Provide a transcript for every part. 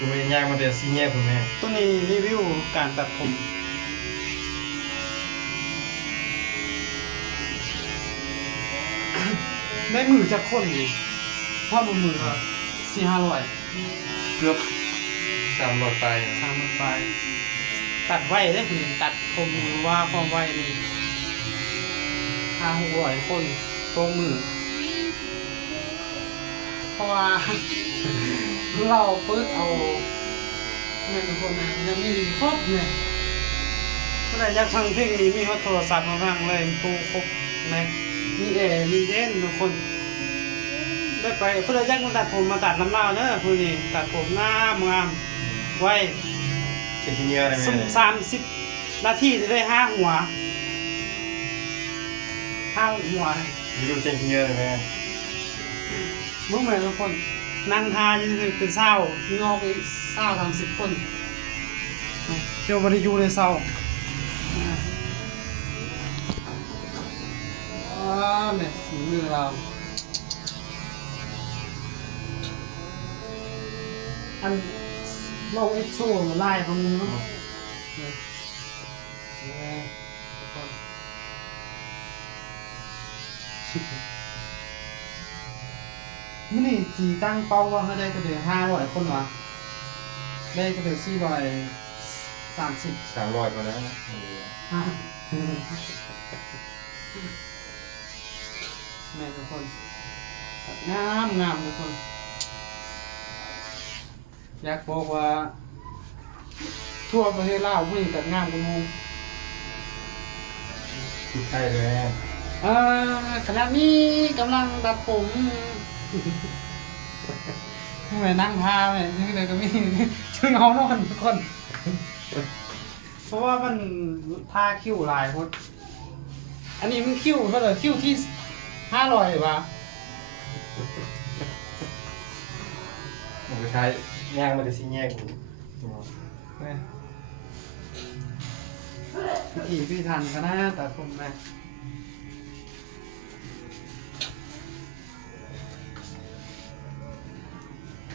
กูไม่ย่างมาเดี๋ยวซีเงียบคุณแม่ตัวนี้รีวิวการตัดผมได้มือจากคนอยู่พ่อบนมือครับ400-500เกือบ300ไปทางมันไปตัดไว้ได้คือตัดผมหรือว่าความไวนี่500-600คนตัวมือเพราะว่าเราเปิดเอาเงินคนนะยังไม่มีครบเนี่ยเมื่อไหร่อยากฟังเพลงนี้มีโทรศัพท์มาฟังเลยตู้ครบแม็กมีแอร์มีเย็นทุกคนได้ไปเพื่ออยากมาตัดผมมาตัดน้ำเล่าเนอะพูนี่ตัดผมงามไว้เช็คเงียบอะไรไหม30 นาทีจะได้5 หัวดูเช็คเงียบอะไรไหมเมื่อไหร่ทุกคนนั่งทานยังเป็นเศร้าพี่น้องไปเศร้า30 คนเดี๋ยววันนี้อยู่ในเศร้าเนี่ยฝีมือเราอันโลกเอ็กโซมาไล่ตรงนี้เนาะมื่อนี่จีตั้งเป้าว่าเขาได้ก็เดือน500 คนวะได้ก็เดือน430 300ก่อนนะแม่ทุกคนงามทุกคนอยากบอกว่าทั่วประเทศลาวผู้หญิงตัดงามกันมูใช่เลยขณะนี้กำลังตัดผมแม่นั่งพาแม่นี่เลยก็มีช่วยเอานอนทุกคนเพราะว่ามันทาคิ้วลายคนอันนี้มันคิ้วเท่าไหร่คิ้วที่500วะผมไปใช้ย่างมาเดี๋ยวซีเงียบกูพี่ทันก็น่าตัดผมแม่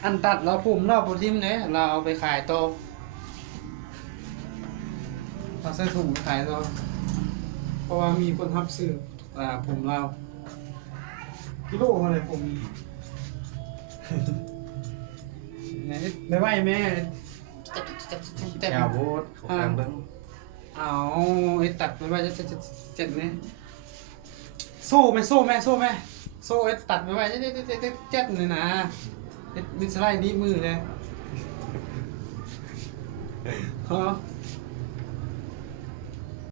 อันตัดเราผมเราโปรทิมเนี่ยเราเอาไปขายโตเราใส่ถุงขายโตเพราะว่ามีคนทับซื้อผมเรากิโลอะไรผมไม่ไหวแม่ยาวโบดของเบิ้งเอาไอ้ตัดไม่ไหวจะเจ็ดไหมโซ่ไหมโซ่ไอ้ตัดไม่ไหวจะเจ็ดเลยนะมิสไลด์นี้มือเลย